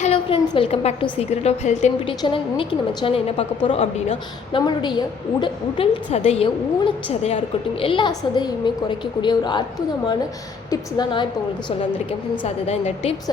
Hello friends welcome back to secret of health and beauty channel இன்றைக்கி நம்ம channel என்ன பார்க்க போகிறோம் அப்படின்னா நம்மளுடைய உட உடல் சதையை ஊனச்சதையாக இருக்கட்டும் எல்லா சதையுமே குறைக்கக்கூடிய ஒரு அற்புதமான டிப்ஸ் தான் நான் இப்போ உங்களுக்கு சொல்ல வந்திருக்கேன். ஃப்ரெண்ட்ஸ் அதுதான் இந்த டிப்ஸ்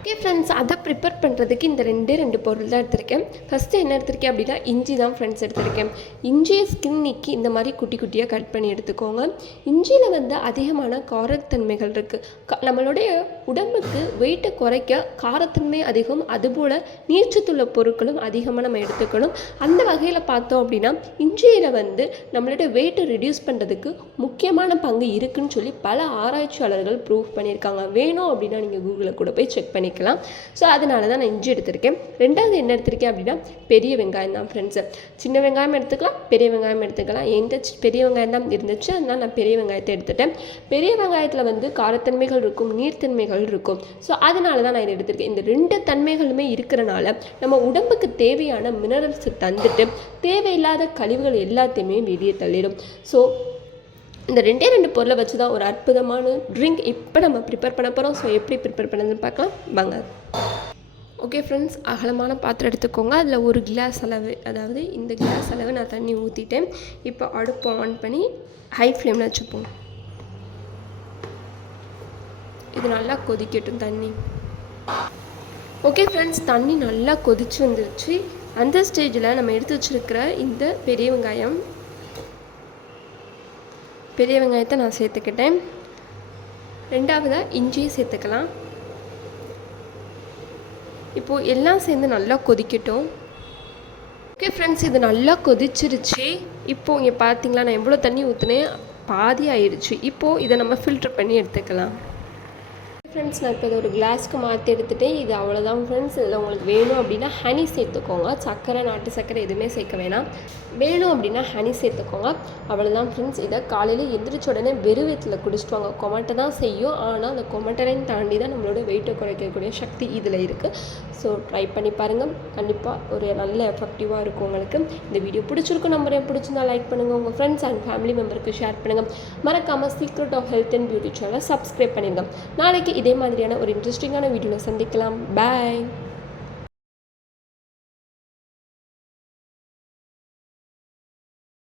ஓகே ஃப்ரெண்ட்ஸ் அதை ப்ரிப்பேர் பண்ணுறதுக்கு இந்த ரெண்டே ரெண்டு பொருள் தான் எடுத்திருக்கேன். ஃபஸ்ட்டு என்ன எடுத்திருக்கேன் அப்படின்னா இஞ்சி தான் ஃப்ரெண்ட்ஸ் எடுத்திருக்கேன். இஞ்சியை ஸ்கின் நீக்கி இந்த மாதிரி குட்டி குட்டியாக கட் பண்ணி எடுத்துக்கோங்க. இஞ்சியில் வந்து அதிகமான காரத்தன்மைகள் இருக்குது க நம்மளுடைய உடம்புக்கு வெயிட்டை குறைக்க காரத்தன்மை அதிகம் அதுபோல் நீர்ச்சத்துள்ள பொருட்களும் அதிகமாக நம்ம எடுத்துக்கணும். அந்த வகையில் பார்த்தோம் அப்படின்னா இஞ்சியில் வந்து நம்மளுடைய வெயிட்டை ரெடியூஸ் பண்ணுறதுக்கு முக்கியமான பங்கு இருக்குன்னு சொல்லி பல ஆராய்ச்சியாளர்கள் ப்ரூவ் பண்ணியிருக்காங்க. வேணும் அப்படின்னா நீங்கள் கூகுளில் கூட போய் செக் பண்ணி பண்ணிக்கலாம். ஸோ அதனால தான் நான் இஞ்சி எடுத்திருக்கேன். ரெண்டாவது என்ன எடுத்திருக்கேன் அப்படின்னா பெரிய வெங்காயம் தான் ஃப்ரெண்ட்ஸு சின்ன வெங்காயம் எடுத்துக்கலாம் பெரிய வெங்காயம் எடுத்துக்கலாம். எந்த பெரிய வெங்காயம் தான் இருந்துச்சு அதனால் நான் பெரிய வெங்காயத்தை எடுத்துட்டேன். பெரிய வெங்காயத்தில் வந்து காரத்தன்மைகள் இருக்கும் நீர்த்தன்மைகள் இருக்கும். ஸோ அதனால தான் நான் இதை எடுத்திருக்கேன். இந்த ரெண்டு தன்மைகளுமே இருக்கிறனால நம்ம உடம்புக்கு தேவையான மினரல்ஸ் தந்துட்டு தேவையில்லாத கழிவுகள் எல்லாத்தையுமே வெளியே தள்ளிடும். ஸோ இந்த ரெண்டே ரெண்டு பொருளை வச்சு தான் ஒரு அற்புதமான ட்ரிங்க் இப்போ நம்ம ப்ரிப்பேர் பண்ண போகிறோம் ஸோ எப்படி ப்ரிப்பேர் பண்ணதுன்னு பார்க்கலாம். வாங்க. ஓகே ஃப்ரெண்ட்ஸ் அகலமான பாத்திரம் எடுத்துக்கோங்க. அதில் ஒரு கிளாஸ் அளவு அதாவது இந்த கிளாஸ் அளவு நான் தண்ணி ஊற்றிட்டேன் இப்போ அடுப்பை ஆன் பண்ணி ஹை ஃப்ளேமில் வச்சுப்போம். இது நல்லா கொதிக்கட்டும் தண்ணி. ஓகே ஃப்ரெண்ட்ஸ் தண்ணி நல்லா கொதிச்சு வந்துருச்சு. அந்த ஸ்டேஜில் நம்ம எடுத்து வச்சிருக்கிற இந்த பெரிய வெங்காயம் பெரிய வெங்காயத்தை நான் சேர்த்துக்கிட்டேன். ரெண்டாவதாக இஞ்சியும் சேர்த்துக்கலாம். இப்போது எல்லாம் சேர்ந்து நல்லா கொதிக்கட்டும். ஓகே ஃப்ரெண்ட்ஸ் இது நல்லா கொதிச்சிருச்சு. இப்போது இங்கே பார்த்தீங்களா நான் எவ்வளோ தண்ணி ஊற்றுனேன் பாதி ஆயிடுச்சு இப்போது இதை நம்ம ஃபில்டர் பண்ணி எடுத்துக்கலாம். ஃப்ரெண்ட்ஸ் நான் இப்போ இதை ஒரு கிளாஸ்க்கு மாற்றி எடுத்துகிட்டேன் இது அவ்வளோதான் ஃப்ரெண்ட்ஸ் இதில் உங்களுக்கு வேணும் அப்படின்னா ஹனி சேர்த்துக்கோங்க. சர்க்கரை நாட்டு சர்க்கரை எதுவுமே சேர்க்க வேணாம். வேணும் அப்படின்னா ஹனி சேர்த்துக்கோங்க. அவ்வளோதான் ஃப்ரெண்ட்ஸ் இதை காலையில் எந்திரிச்ச உடனே வெறுவயத்தில் குடிச்சிட்டு வாங்க. கொமட்டை தான் செய்யும். ஆனால் அந்த கொமட்டரையும் தாண்டி தான் நம்மளோட வெயிட்டை குறைக்கக்கூடிய சக்தி இதில் இருக்குது ஸோ ட்ரை பண்ணி பாருங்கள் கண்டிப்பாக ஒரு நல்ல எஃபெக்டிவாக இருக்கும் உங்களுக்கு. இந்த வீடியோ பிடிச்சிருக்கும் நம்பரே பிடிச்சிருந்தா லைக் பண்ணுங்கள் உங்கள் ஃப்ரெண்ட்ஸ் அண்ட் ஃபேமிலி மெம்பருக்கு ஷேர் பண்ணுங்கள் மறக்காமல் secret of health and beauty சேனலை சப்ஸ்கிரைப் பண்ணிடுங்க. நாளைக்கு இதே மாதிரியான ஒரு இன்ட்ரெஸ்டிங்கான வீடியோவில் சந்திக்கலாம். பாய்